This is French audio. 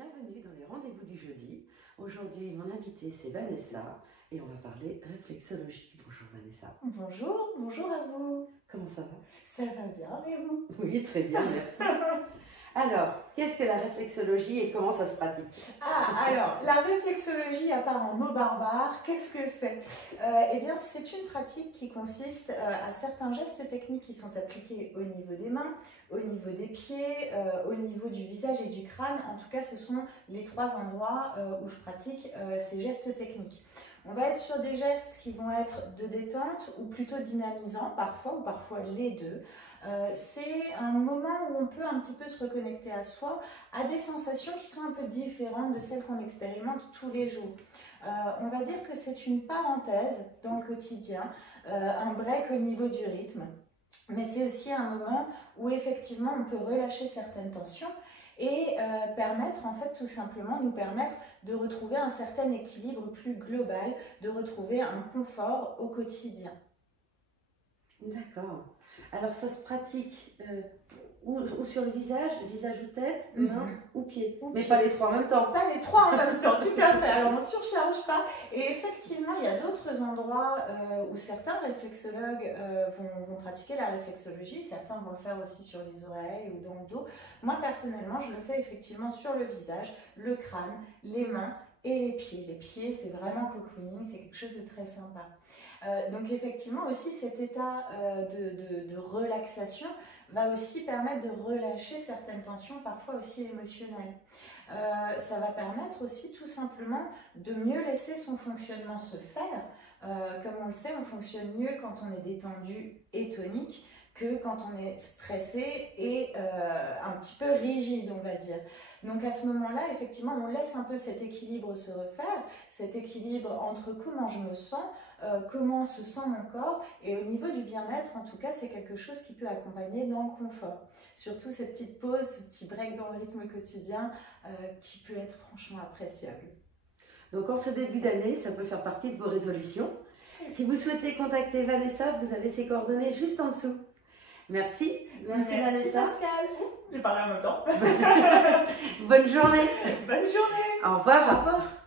bienvenue dans les rendez-vous du jeudi. Aujourd'hui, mon invitée c'est Vanessa et on va parler réflexologie. Bonjour Vanessa. Bonjour, bonjour à vous. Comment ça va? Ça va bien et vous? Oui, très bien, merci. Alors, qu'est-ce que la réflexologie et comment ça se pratique? Alors, la réflexologie, à part un mot barbare, qu'est-ce que c'est? Eh bien, c'est une pratique qui consiste à certains gestes techniques qui sont appliqués au niveau des mains, au niveau des pieds, au niveau du visage et du crâne. En tout cas, ce sont les trois endroits où je pratique ces gestes techniques. On va être sur des gestes qui vont être de détente ou plutôt dynamisants parfois, ou parfois les deux. C'est un moment où on peut un petit peu se reconnecter à soi, à des sensations qui sont un peu différentes de celles qu'on expérimente tous les jours. On va dire que c'est une parenthèse dans le quotidien, un break au niveau du rythme, mais c'est aussi un moment où effectivement on peut relâcher certaines tensions et permettre en fait tout simplement nous permettre de retrouver un certain équilibre plus global, de retrouver un confort au quotidien. D'accord. Alors ça se pratique ou sur le visage ou tête, main ou pied. Mais pas les trois en même temps. Pas les trois en même temps, tout à fait. Alors on ne surcharge pas. Et effectivement, il y a d'autres endroits où certains réflexologues vont pratiquer la réflexologie. Certains vont le faire aussi sur les oreilles ou dans le dos. Moi personnellement, je le fais effectivement sur le visage, le crâne, les mains et les pieds. Les pieds, c'est vraiment cocooning, c'est quelque chose de très sympa. Donc effectivement aussi cet état de relaxation va aussi permettre de relâcher certaines tensions, parfois aussi émotionnelles. Ça va permettre aussi tout simplement de mieux laisser son fonctionnement se faire. Comme on le sait, on fonctionne mieux quand on est détendu et tonique que quand on est stressé et un petit peu rigide, on va dire. Donc à ce moment-là, effectivement, on laisse un peu cet équilibre se refaire, cet équilibre entre comment je me sens, comment se sent mon corps, et au niveau du bien-être, en tout cas, c'est quelque chose qui peut accompagner dans le confort. Surtout cette petite pause, ce petit break dans le rythme quotidien qui peut être franchement appréciable. Donc en ce début d'année, ça peut faire partie de vos résolutions. Si vous souhaitez contacter Vanessa, vous avez ses coordonnées juste en dessous. Merci. Merci Vanessa. Pascal. J'ai parlé en même temps. Bonne journée. Bonne journée. Au revoir. Au revoir.